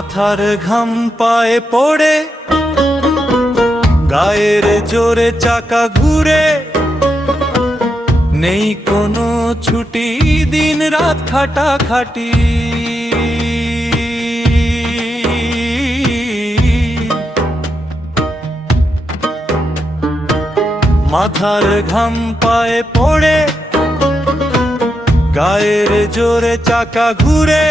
মাথার ঘাম পায়ে পড়ে, গায়ের জোরে চাকা ঘুরে, নেই কোনো ছুটি, দিন রাত খাটাখাটি। মাথার ঘাম পায়ে পড়ে, গায়ের জোরে চাকা ঘুরে,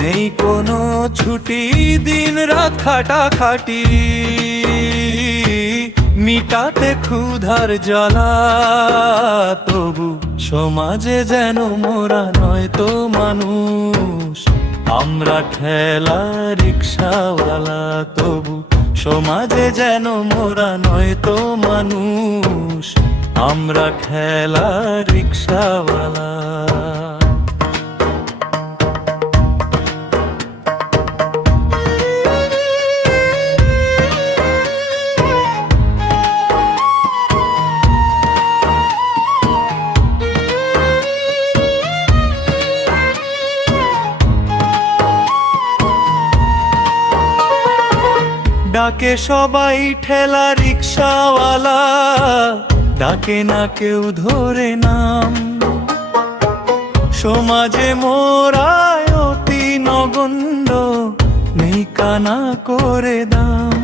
নেই কোনো ছুটি, দিন রাত খাটাখাটি। মিটাতে ক্ষুধার জ্বালা, তবু সমাজে যেন মোরা নয়তো মানুষ। আমরা ঠেলা রিক্সাওয়ালা, তবু সমাজে যেন মোরা নয়তো মানুষ। আমরা ঠেলা রিক্সাওয়ালা। ডাকে সবাই ঠেলা রিক্সাওয়ালা, ডাকে না কেউ ধরে নাম। সমাজে মোরায় অতি নগণ্য, নেই কানা করে দাম।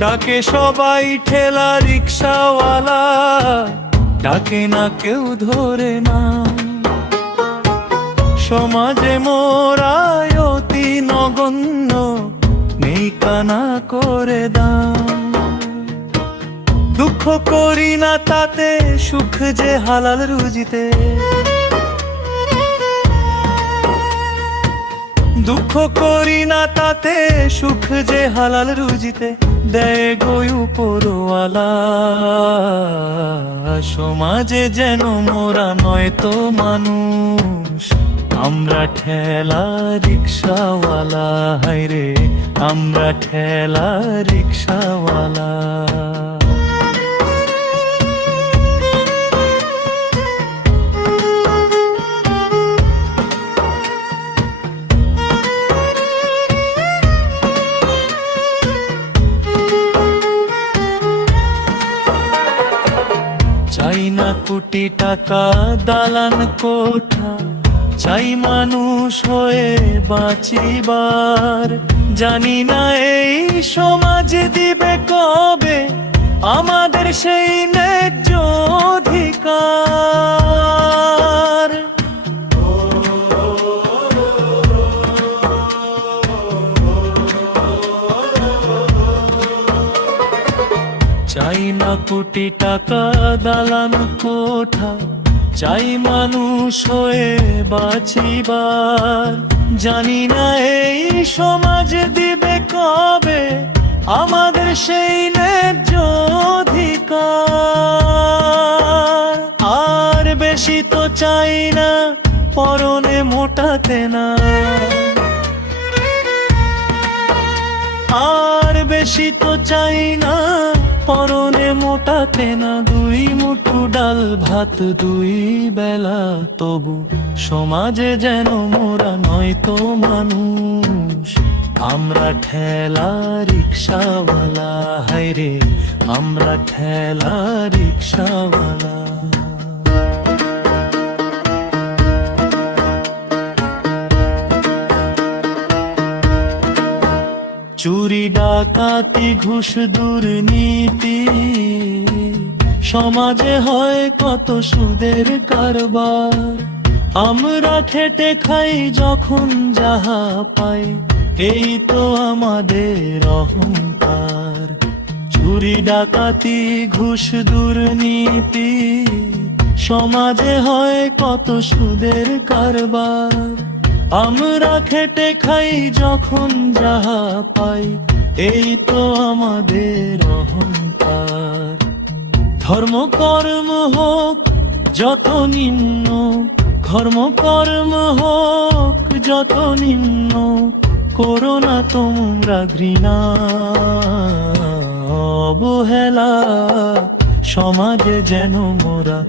ডাকে সবাই ঠেলা রিক্সাওয়ালা, ডাকে না কেউ ধরে নাম। সমাজে মোরায় অতি নগণ্য, নেই কানা করে দাম। দুঃখ করি না তাতে, সুখ যে হালাল রুজিতে। দুঃখ করি না তাতে, সুখ যে হালাল রুজিতে। দেয় গো উপরওয়ালা, সমাজে যেন মোরা নয়তো মানুষ। আমরা ঠেলা রিক্সাওয়ালা, হায়রে আমরা ঠেলা রিক্সাওয়ালা। চাই না কোটি টাকা দালান কোঠা, চাই মানুষ হয়ে বাঁচিবার। জানি না এই সমাজ দিবে কবে আমাদের সেই ন্যায্য অধিকার। চাই না কোটি টাকা দালান কোঠা, চাই মানুষ হয়ে বাঁচিবার। জানি না এই সমাজ দিবে কবে আমাদের সেই ন্যায্য অধিকার। আর বেশি তো চাই না, পরনে মোটাতে না। আর বেশি তো চাই না, পরনে মোটাতে না। দুই মুঠো ডাল ভাত দুই বেলা, তবু সমাজে যেন মোরা নয়তো মানুষ। আমরা ঠেলা রিক্সাওয়ালা, হায়রে আমরা ঠেলা রিক্সাওয়ালা। চুরি ডাকাতি ঘুষ দুর্নীতি, সমাজে হয় কত সুদের কারবার। আমরা খেটে খাই যখন যাহা পাই, এই তো আমাদের অহংকার। চুরি ডাকাতি ঘুষ দুর্নীতি, সমাজে হয় কত সুদের কারবার। আমরা খেটে খাই যখন যাহা পাই, এই তো আমাদের অহংকার। ধর্ম কর্ম হোক যত নিম্ন, ধর্ম কর্ম হোক যত নিম্ন, করো না তোমরা ঘৃণা অবহেলা। সমাজে যেন মোরা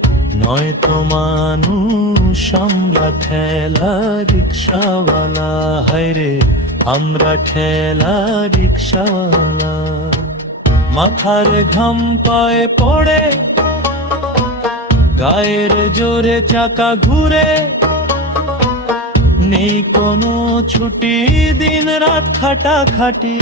নয়তো মানুষ আমরা ঠেলা রিক্সাওয়ালা, হায়রে আমরা ঠেলা রিক্সাওয়ালা। মাথার ঘাম পায়ে পড়ে, গায়ের জোরে চাকা ঘুরে, নেই কোনো ছুটি, দিন রাত খাটাখাটি।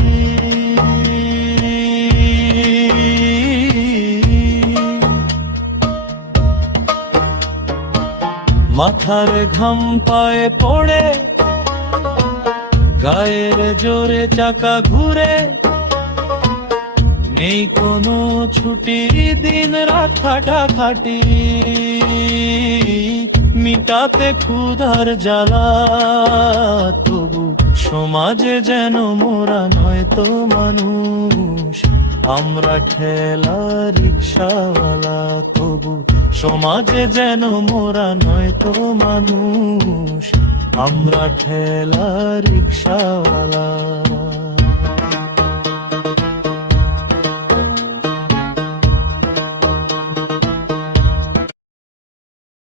মাথার ঘাম পায়ে পড়ে, গায়ের জোরে চাকা ঘুরে, নেই কোনো ছুটি, দিন রাত খাটাখাটি। মিটাতে ক্ষুধার জ্বালা, তবু সমাজে যেন মোরা নয়তো মানুষ, আমরা ঠেলা রিক্সাওয়ালা। তবু সমাজে যেন মোরা নয়তো মানুষ, আমরা ঠেলা রিক্সাওয়ালা।